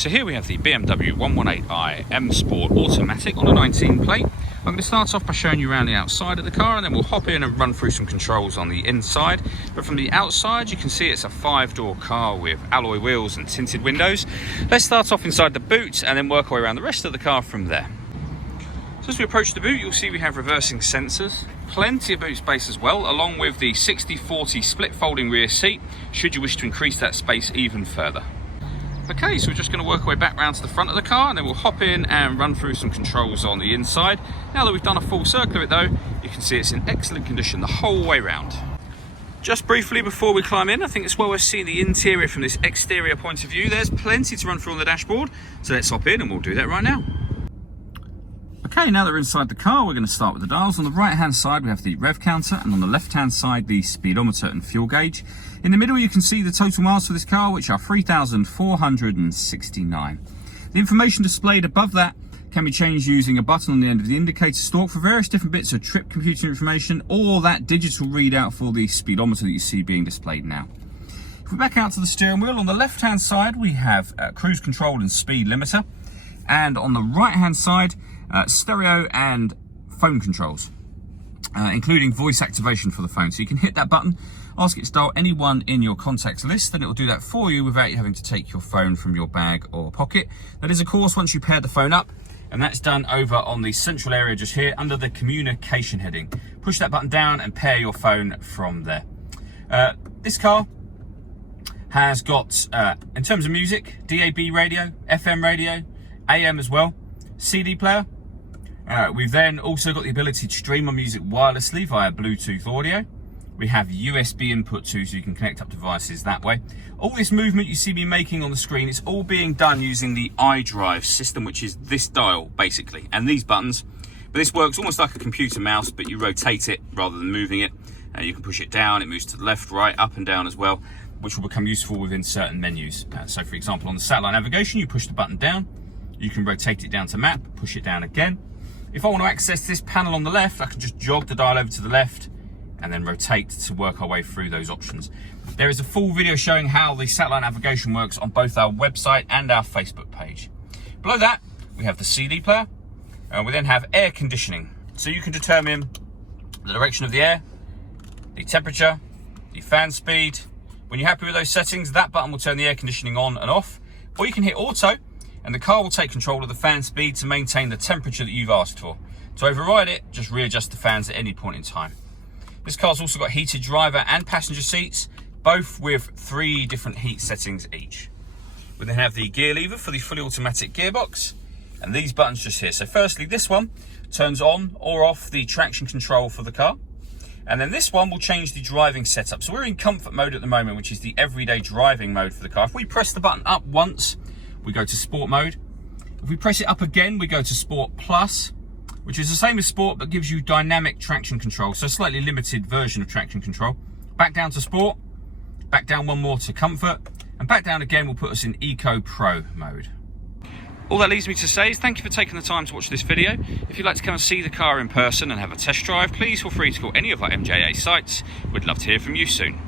So here we have the BMW 118i M Sport Automatic on a 19 plate. I'm going to start off by showing you around the outside of the car, and then we'll hop in and run through some controls on the inside. But from the outside you can see it's a 5-door car with alloy wheels and tinted windows. Let's start off inside the boot and then work our way around the rest of the car from there. So as we approach the boot, you'll see we have reversing sensors, plenty of boot space as well, along with the 60/40 split folding rear seat should you wish to increase that space even further. Okay, so we're just going to work our way back round to the front of the car, and then we'll hop in and run through some controls on the inside. Now that we've done a full circle of it though, you can see it's in excellent condition the whole way round. Just briefly before we climb in, I think it's well worth seeing the interior from this exterior point of view. There's plenty to run through on the dashboard, so let's hop in and we'll do that right now. Okay, now that we're inside the car, we're going to start with the dials. On the right hand side we have the rev counter, and on the left hand side the speedometer and fuel gauge. In the middle you can see the total miles for this car, which are 3,469. The information displayed above that can be changed using a button on the end of the indicator stalk for various different bits of trip computing information, or that digital readout for the speedometer that you see being displayed now. If we back out to the steering wheel, on the left hand side we have cruise control and speed limiter, and on the right hand side stereo and phone controls, including voice activation for the phone. So you can hit that button, ask it to dial anyone in your contacts list, and it will do that for you without you having to take your phone from your bag or pocket. That is, of course, once you pair the phone up, and that's done over on the central area just here under the communication heading. Push that button down and pair your phone from there. This car has got, in terms of music, DAB radio, FM radio, AM as well, CD player. We've then also got the ability to stream our music wirelessly via Bluetooth audio. We have USB input too, so you can connect up devices that way. All this movement you see me making on the screen, it's all being done using the iDrive system, which is this dial basically, and these buttons. But this works almost like a computer mouse, but you rotate it rather than moving it. You can push it down, it moves to the left, right, up and down as well, which will become useful within certain menus. So for example, on the satellite navigation, you push the button down, you can rotate it down to map, push it down again. If I want to access this panel on the left, I can just jog the dial over to the left and then rotate to work our way through those options. There is a full video showing how the satellite navigation works on both our website and our Facebook page. Below that, we have the CD player, and we then have air conditioning. So you can determine the direction of the air, the temperature, the fan speed. When you're happy with those settings, that button will turn the air conditioning on and off, or you can hit auto, and the car will take control of the fan speed to maintain the temperature that you've asked for. To override it, just readjust the fans at any point in time. This car's also got heated driver and passenger seats, both with 3 different heat settings each. We then have the gear lever for the fully automatic gearbox, and these buttons just here. So firstly, this one turns on or off the traction control for the car, and then this one will change the driving setup. So we're in comfort mode at the moment, which is the everyday driving mode for the car. If we press the button up once, we go to sport mode. If we press it up again, we go to sport plus, which is the same as sport but gives you dynamic traction control, so a slightly limited version of traction control. Back down to sport, back down one more to comfort, and back down again will put us in Eco Pro mode. All that leaves me to say is thank you for taking the time to watch this video. If you'd like to come and see the car in person and have a test drive, please feel free to call any of our MJA sites. We'd love to hear from you soon.